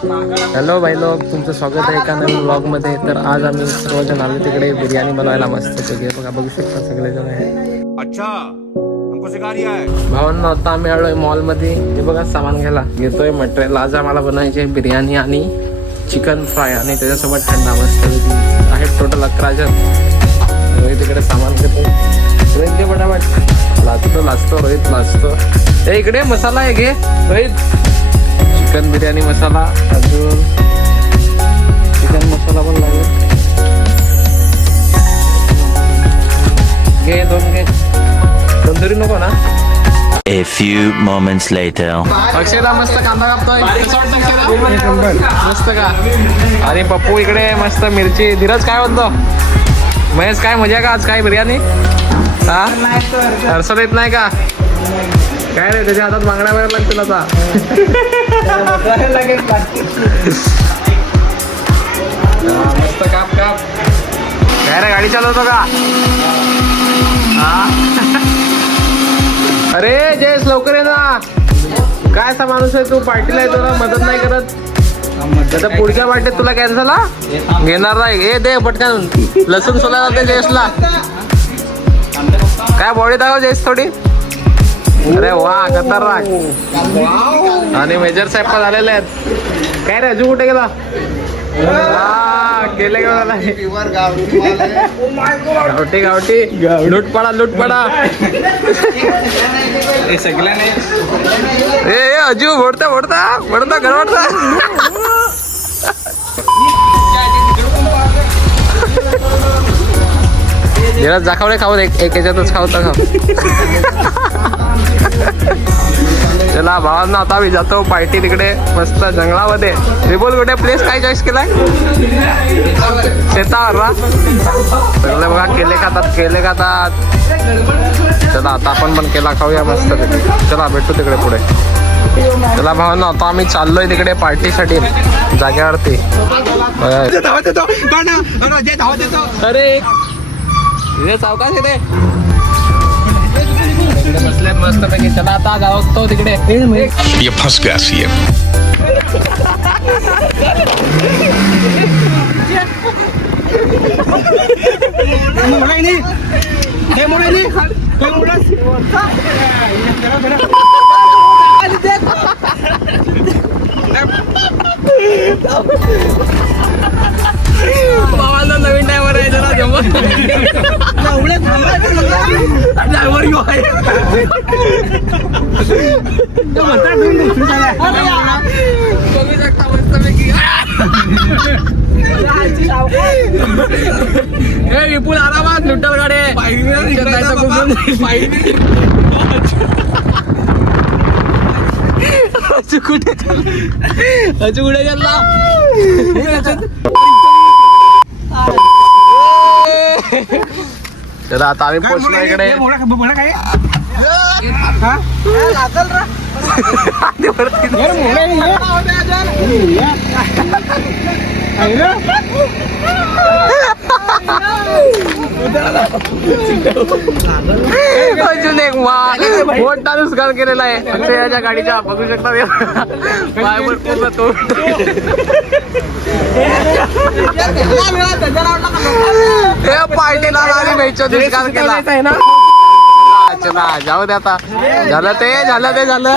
Hello भाई लोक तुमचं स्वागत आहे एका नवीन ब्लॉगमध्ये तर आज आम्ही सर्वजण आलो तिकडे. बिर्याणी बनवायला मस्त पैकी. हे बघा बघू शकता सगळेजण आहे. अच्छा है भावांना आता आम्ही आलोय मॉलमध्ये हे बघा सामान घ्यायला. घेतोय मटेरियल. आज आम्हाला बनवायचे बिर्याणी आणि चिकन फ्राय. आणि त्याच्यासोबत थंडा मस्त आहेत टोटल अकरा जण. रोहित इकडे सामान घेतो रोहित घे पटापट लाचतो लाचतो रोहित लाचतो ए इकडे मसाला आहे घे रोहित. चिकन बिर्याणी मसाला अजून चिकन मसाला पण लागेल. घे दोन घे. तंदुरी नको ना. A few moments later. अक्षयला मस्त कांदा कापतोय. मस्त का? आणि पप्पू इकडे मस्त मिरची. धीरज काय म्हणतो? महेश काय मजा का आज? काय बिर्याणी? हा? हर्षद येत नाही का? काय रे त्याच्या हातात बांगड्या वगैरे लागतील आता. मस्त काप काप. काय रे गाडी चालवतो का? हा? अरे जयेश लवकर ये ना. काय असा माणूस आहे तू? पार्टीला येतो ना मदत नाही करत. आता पुढच्या पार्टीत तुला कॅन्सल हा घेणार नाही. हे दे पटकन. लसूण सोलायला ते जयेशला. काय बॉडी दाखव जयेश थोडी. अरे वा खतरनाक. आणि मेजर साहेब पण आलेले आहेत. काय रे अजून कुठे गेला? हा, गेले गावठी गावठी. लुटपडा लुटपडा ए ए, अजू ओढता ओढता ओढता घर जरा दाखवले खाऊ एक एक याच्यातच खावता खाऊ चला भावांना आता मी जातो पार्टी तिकडे मस्त जंगलामध्ये. रिबोल कुठे प्लेस काय चॉईस केलाय? शेतावर ना? सगळे बघा केले खातात केले खातात. चला आता आपण पण केला खाऊया मस्त चला भेटू तिकडे पुढे. चला भावांना आता आम्ही चाललोय तिकडे पार्टीसाठी जाग्यावरती अरे हे सावकाश येते. बसलेत मस्त पैकी चला आता गावतो तिकडे ये फंस सीएम। भावांना नवीन ड्रायव्हर आहे जरा जमत ड्रायव्हर यो आहे हे विपुल आरामात लुट्टल गाडे अजू कुठे चालला अजू कुठे चालला चला आता आम्ही पोचलो इकडे अजून एक मोठा नुकसान केलेला आहे अक्षयाच्या गाडीच्या बघू शकता ते. पायवर पूर्ण तो हे पार्टीला आम्ही मेचो नुकसान केला. चला जाऊ दे आता. झालं ते झालं ते झालं.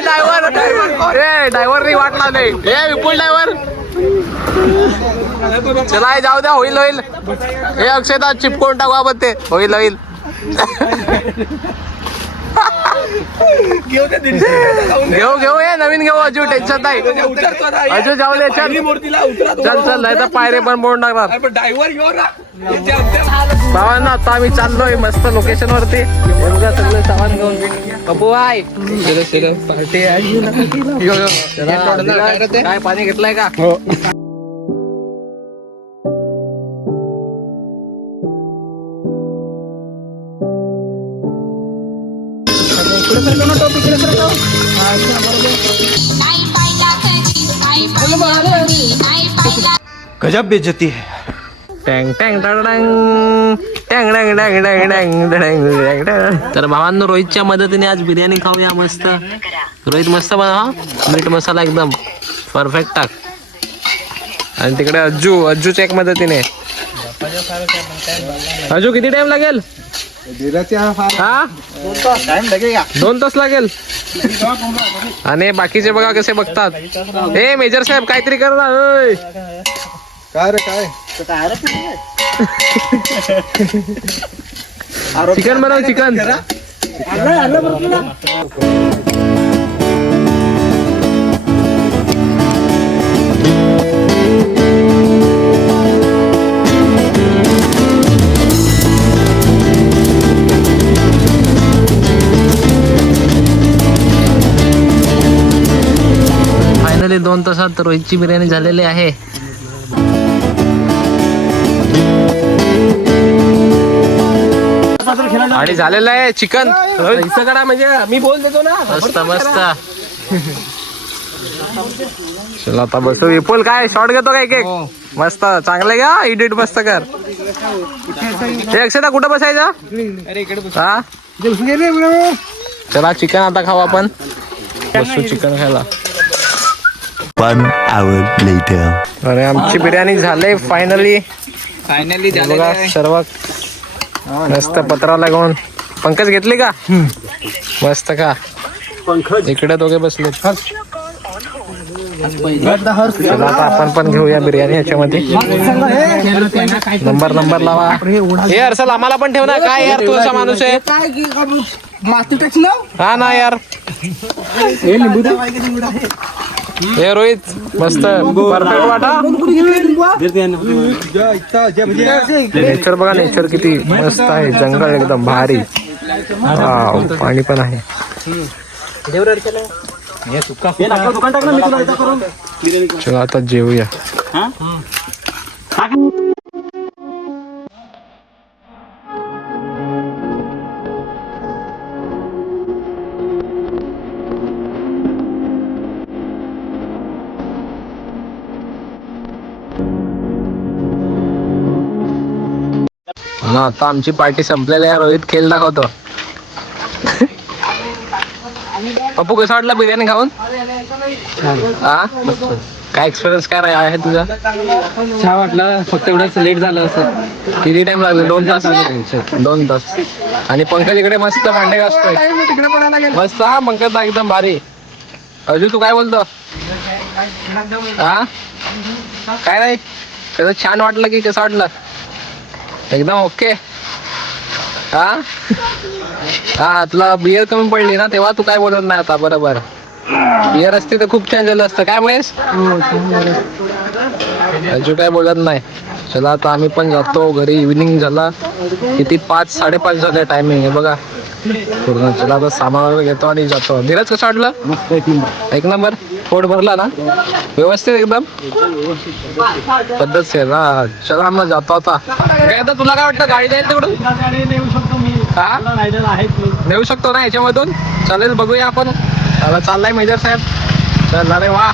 ड्रायव्हर ए ड्रायव्हर वाटला नाही ए विपुल ड्रायव्हर. चला हे जाऊ द्या होईल होईल. हे अक्षयदा चिपकून टाकू आपण ते. होईल होईल. घेऊ घेऊ हे नवीन घेऊ अजू टेन्शन नाही. अजू जाऊ दे चल. चल चल नाही तर पायरे पण बोलून टाकणार. भावांना आता आम्ही चाललोय मस्त लोकेशन वरती. बघा सगळं सामान घेऊन पप्पू आहे. Party yo, yo. काय पाणी घेतलंय का? गजब बेइज्जती है। टँग टँग टँग टँग डँग डँग डँग डँग डँग डँग डँग. तर भावांनो रोहितच्या मदतीने आज बिर्याणी खाऊया मस्त. रोहित मस्त बनवा मीठ मसाला एकदम परफेक्ट टाक. आणि तिकडे अज्जू अज्जूच्या एक मदतीने. अजू किती टाइम लागेल? हा? दोन तास लागेल. आणि बाकीचे बघा कसे बघतात. हे मेजर साहेब काहीतरी कर ना. काय रे काय? चिकन बनव चिकन. फायनली दोन तासात रोहितची बिर्याणी झालेली आहे. आणि झालेलं आहे चिकन. करा म्हणजे मी बोल देतो ना. मस्त मस्त. चला आता बसू. विपुल काय शॉर्ट घेतो काय केक मस्त चांगले घ्या एडिट मस्त कर. हे अक्षता कुठं बसायचं? हा? चला चिकन आता खाऊ आपण. बसू चिकन खायला. One hour later. अरे आमची बिर्याणी झाले फायनली फायनली बघा सर्व मस्त पत्रा लागून पंकज घेतली का? मस्त का? इकडे दोघे बसले चला आता आपण पण घेऊया बिर्याणी ह्याच्यामध्ये नंबर नंबर लावा. हे अर्सल आम्हाला पण ठेव ना. काय यार तू असा माणूस आहे? हा ना यार. हे रोहित मस्त परफेक्ट वाटा. नेचर बघा नेचर किती मस्त आहे. जंगल एकदम भारी. वाव, पाणी पण आहे. चला आता जेवूया ना आता आमची पार्टी संपलेली आहे रोहित खेळ दाखवतो. पप्पू कसा वाटला बिर्याणी खाऊन? हा? काय एक्सपिरियन्स काय आहे तुझा? छान वाटलं. फक्त एवढंच लेट झालं असं. किती टाइम लागला? दोन तास? दोन तास. आणि पंकज इकडे मस्त भांडे घासतोय. मस्त हा पंकज दा एकदम भारी. अजू तू काय बोलतो? हा? काय नाही? कसं छान वाटलं की कसं वाटलं? एकदम ओके. हा? हा तुला बियर कमी पडली ना तेव्हा तू काय बोलत नाही आता बरोबर. बियर असते तर खूप छान झालं असतं. काय महेश अजून काय बोलत नाही. चला आता आम्ही पण जातो. घरी इव्हिनिंग झाला. किती? पाच साडेपाच झाले टायमिंग आहे बघा. पूर्ण चला आता सामान वगैरे घेतो आणि जातो. धीरज कसं वाटलं? एक नंबर पोट भरला ना? व्यवस्थित एकदम? पद्धत ना चला मग जातो आता. काय आता तुला काय वाटतं गाडी जाईल तिकडून? नेऊ शकतो ना याच्यामधून? चालेल बघूया आपण. आता चाललाय मेजर साहेब. चल अरे वा.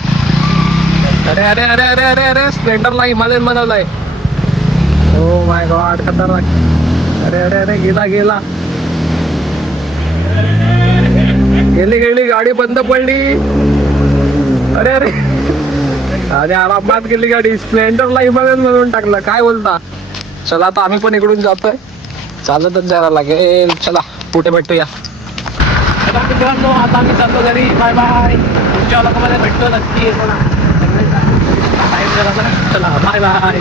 अरे अरे अरे अरे अरे अरे स्प्लेंडरला हिमालयन बनवलाय. हो माय गॉड खतरनाक. अरे अरे अरे गेला गेला. गेली गेली गाडी बंद पडली. अरे अरे. अरे आरामात गेली गाडी. स्प्लेंडरला हिमालयन म्हणून टाकलं. काय बोलता? चला आता आम्ही पण इकडून जातोय. चालतच जायला लागेल. चला कुठे भेटूया. चला मित्रांनो आता आम्ही चालतो घरी. बाय बाय तुमच्या लोकांमध्ये भेटतो नक्की. चला बाय बाय